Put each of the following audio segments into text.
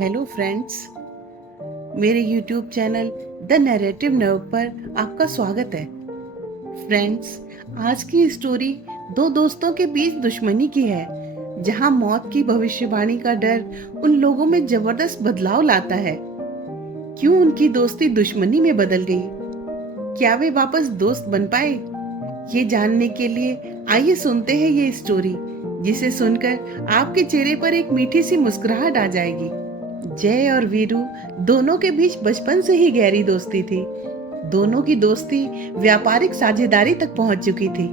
Hello friends, मेरे YouTube channel the narrative nerve पर आपका स्वागत है। फ्रेंड्स, आज की स्टोरी दो दोस्तों के बीच दुश्मनी की है, जहां मौत की भविष्यवाणी का डर उन लोगों में जबरदस्त बदलाव लाता है। क्यों उनकी दोस्ती दुश्मनी में बदल गई? क्या वे वापस दोस्त बन पाए? ये जानने के लिए आइए सुनते हैं ये स्टोरी, जिसे सुनकर आपके चेहरे पर एक मीठी सी मुस्कुराहट आ जाएगी। जय और वीरू दोनों के बीच बचपन से ही गहरी दोस्ती थी। दोनों की दोस्ती व्यापारिक साझेदारी तक पहुंच चुकी थी।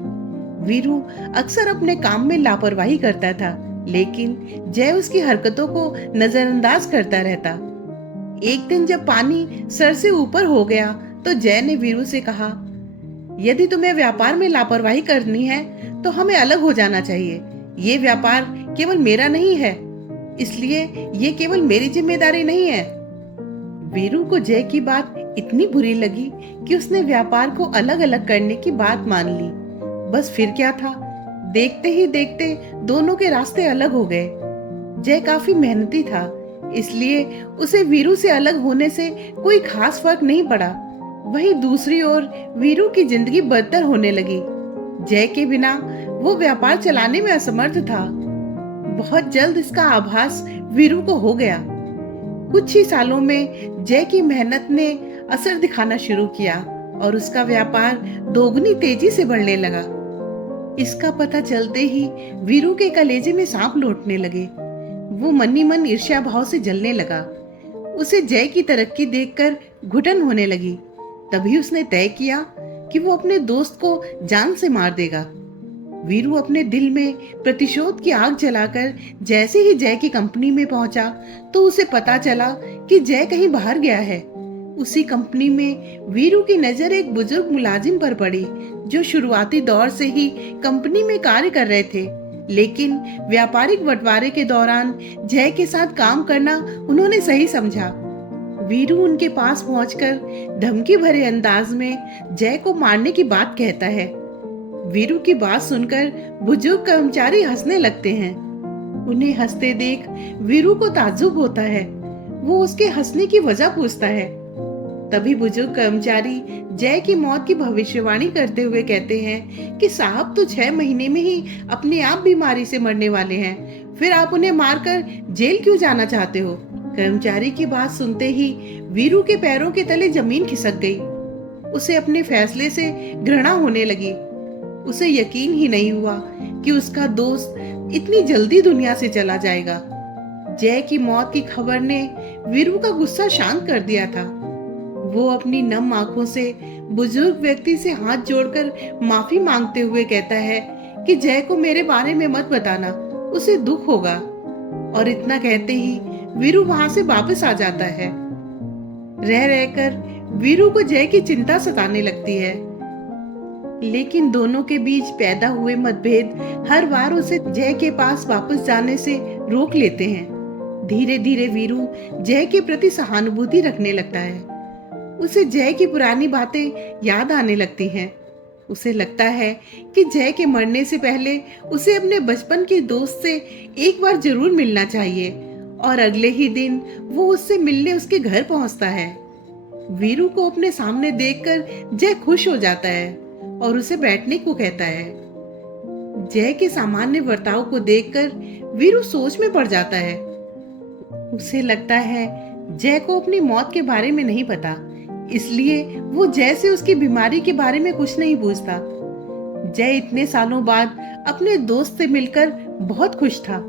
वीरू अक्सर अपने काम में लापरवाही करता था, लेकिन जय उसकी हरकतों को नजरअंदाज करता रहता। एक दिन जब पानी सर से ऊपर हो गया, तो जय ने वीरू से कहा, यदि तुम्हें व्यापार में लापरवाही करनी है तो हमें अलग हो जाना चाहिए। ये व्यापार केवल मेरा नहीं है, इसलिए ये केवल मेरी जिम्मेदारी नहीं है। वीरू को जय की बात इतनी बुरी लगी कि उसने व्यापार को अलग अलग करने की बात मान ली। बस फिर क्या था, देखते ही देखते दोनों के रास्ते अलग हो गए। जय काफी मेहनती था, इसलिए उसे वीरू से अलग होने से कोई खास फर्क नहीं पड़ा। वहीं दूसरी ओर वीरू की जिंदगी बदतर होने लगी। जय के बिना वो व्यापार चलाने में असमर्थ था। बहुत जल्द इसका आभास वीरू को हो गया। कुछ ही सालों में जय की मेहनत ने असर दिखाना शुरू किया और उसका व्यापार दोगुनी तेजी से बढ़ने लगा। इसका पता चलते ही वीरू के कलेजे में सांप लौटने लगे। वो मन ही मन ईर्ष्या भाव से जलने लगा। उसे जय की तरक्की देखकर घुटन होने लगी। तभी उसने तय किया कि वो अपने दोस्त को जान से मार देगा। वीरू अपने दिल में प्रतिशोध की आग जलाकर जैसे ही जय की कंपनी में पहुंचा, तो उसे पता चला कि जय कहीं बाहर गया है। उसी कंपनी में वीरू की नजर एक बुजुर्ग मुलाजिम पर पड़ी, जो शुरुआती दौर से ही कंपनी में कार्य कर रहे थे, लेकिन व्यापारिक बंटवारे के दौरान जय के साथ काम करना उन्होंने सही समझा। वीरू उनके पास पहुंचकर धमकी भरे अंदाज में जय को मारने की बात कहता है। वीरू की बात सुनकर बुजुर्ग कर्मचारी हंसने लगते हैं। उन्हें हंसते देख वीरू को ताज्जुब होता है। वो उसके हंसने की वजह पूछता है। तभी बुजुर्ग कर्मचारी जय की मौत की भविष्यवाणी करते हुए कहते हैं कि साहब तो 6 महीने में ही अपने आप बीमारी से मरने वाले हैं, फिर आप उन्हें मारकर जेल क्यों जाना चाहते हो? कर्मचारी की बात सुनते ही वीरू के पैरों के तले जमीन खिसक गई। उसे अपने फैसले से घृणा होने लगी। उसे यकीन ही नहीं हुआ कि उसका दोस्त इतनी जल्दी दुनिया से चला जाएगा। जय की मौत की खबर ने वीरू का गुस्सा शांत कर दिया था। वो अपनी नम आंखों से बुजुर्ग व्यक्ति से हाथ जोड़कर माफी मांगते हुए कहता है कि जय को मेरे बारे में मत बताना, उसे दुख होगा। और इतना कहते ही वीरू वहां से वापस आ जाता है। रह रहकर वीरू को जय की चिंता सताने लगती है, लेकिन दोनों के बीच पैदा हुए मतभेद हर बार उसे जय के पास वापस जाने से रोक लेते हैं। धीरे धीरे वीरू जय के प्रति सहानुभूति रखने लगता है। उसे जय की पुरानी बातें याद आने लगती हैं। उसे लगता है कि जय के मरने से पहले उसे अपने बचपन के दोस्त से एक बार जरूर मिलना चाहिए, और अगले ही दिन वो उससे मिलने उसके घर पहुंचता है। वीरू को अपने सामने देखकर जय खुश हो जाता है और उसे बैठने को कहता है। जय के सामान्य बर्ताव को देखकर वीरू सोच में पड़ जाता है। उसे लगता है जय को अपनी मौत के बारे में नहीं पता, इसलिए वो जय से उसकी बीमारी के बारे में कुछ नहीं पूछता। जय इतने सालों बाद अपने दोस्त से मिलकर बहुत खुश था।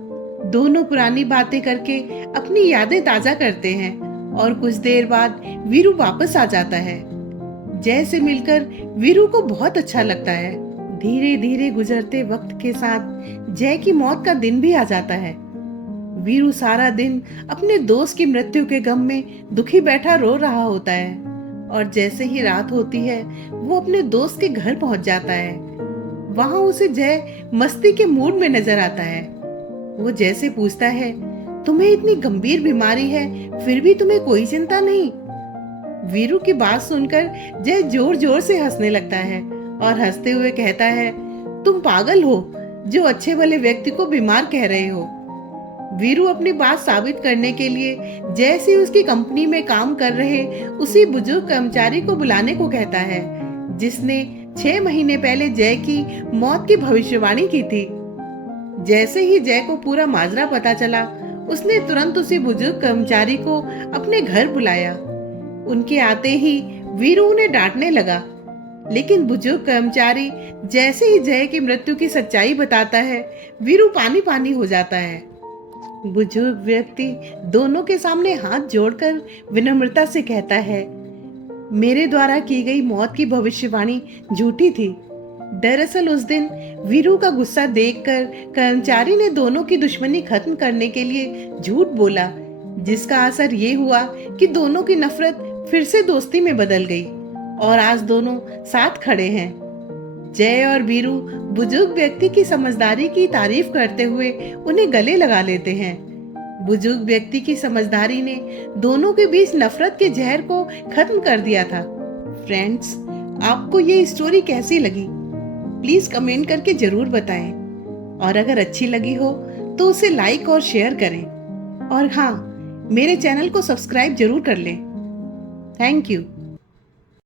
दोनों पुरानी बातें करके अपनी यादें ताजा करते हैं और कुछ देर बाद वीरू वापस आ जाता है। जय से मिलकर वीरू को बहुत अच्छा लगता है। धीरे धीरे गुजरते वक्त के साथ जय की मौत का दिन भी आ जाता है। वीरू सारा दिन अपने दोस्त की मृत्यु के गम में दुखी बैठा रो रहा होता है, और जैसे ही रात होती है वो अपने दोस्त के घर पहुंच जाता है। वहां उसे जय मस्ती के मूड में नजर आता है। वो जय से पूछता है, तुम्हें इतनी गंभीर बीमारी है, फिर भी तुम्हें कोई चिंता नहीं? वीरू की बात सुनकर जय जोर जोर से हंसने लगता है और हंसते हुए कहता है, तुम पागल हो जो अच्छे भले व्यक्ति को बीमार कह रहे हो। वीरू अपनी बात साबित करने के लिए जैसे उसकी कंपनी में काम कर रहे उसी बुजुर्ग कर्मचारी को बुलाने को कहता है, जिसने 6 महीने पहले जय की मौत की भविष्यवाणी की थी। जैसे ही जय को पूरा माजरा पता चला, उसने तुरंत उसी बुजुर्ग कर्मचारी को अपने घर बुलाया। उनके आते ही वीरू उन्हें डांटने लगा, लेकिन बुजुर्ग कर्मचारी जैसे ही जय की मृत्यु की सच्चाई बताता है, वीरू पानी पानी हो जाता है। बुजुर्ग व्यक्ति दोनों के सामने हाथ जोड़कर विनम्रता से कहता है, मेरे द्वारा की गई मौत की भविष्यवाणी झूठी थी। दरअसल उस दिन वीरू का गुस्सा देखकर कर्मचारी ने दोनों की दुश्मनी खत्म करने के लिए झूठ बोला, जिसका असर ये हुआ कि दोनों की नफरत फिर से दोस्ती में बदल गई और आज दोनों साथ खड़े हैं। जय और वीरू बुजुर्ग व्यक्ति की समझदारी की तारीफ करते हुए उन्हें गले लगा लेते हैं। बुजुर्ग व्यक्ति की समझदारी ने दोनों के बीच नफरत के जहर को खत्म कर दिया था। फ्रेंड्स, आपको ये स्टोरी कैसी लगी? प्लीज कमेंट करके जरूर बताएं, और अगर अच्छी लगी हो तो उसे लाइक और शेयर करें, और हाँ, मेरे चैनल को सब्सक्राइब जरूर कर लें। Thank you.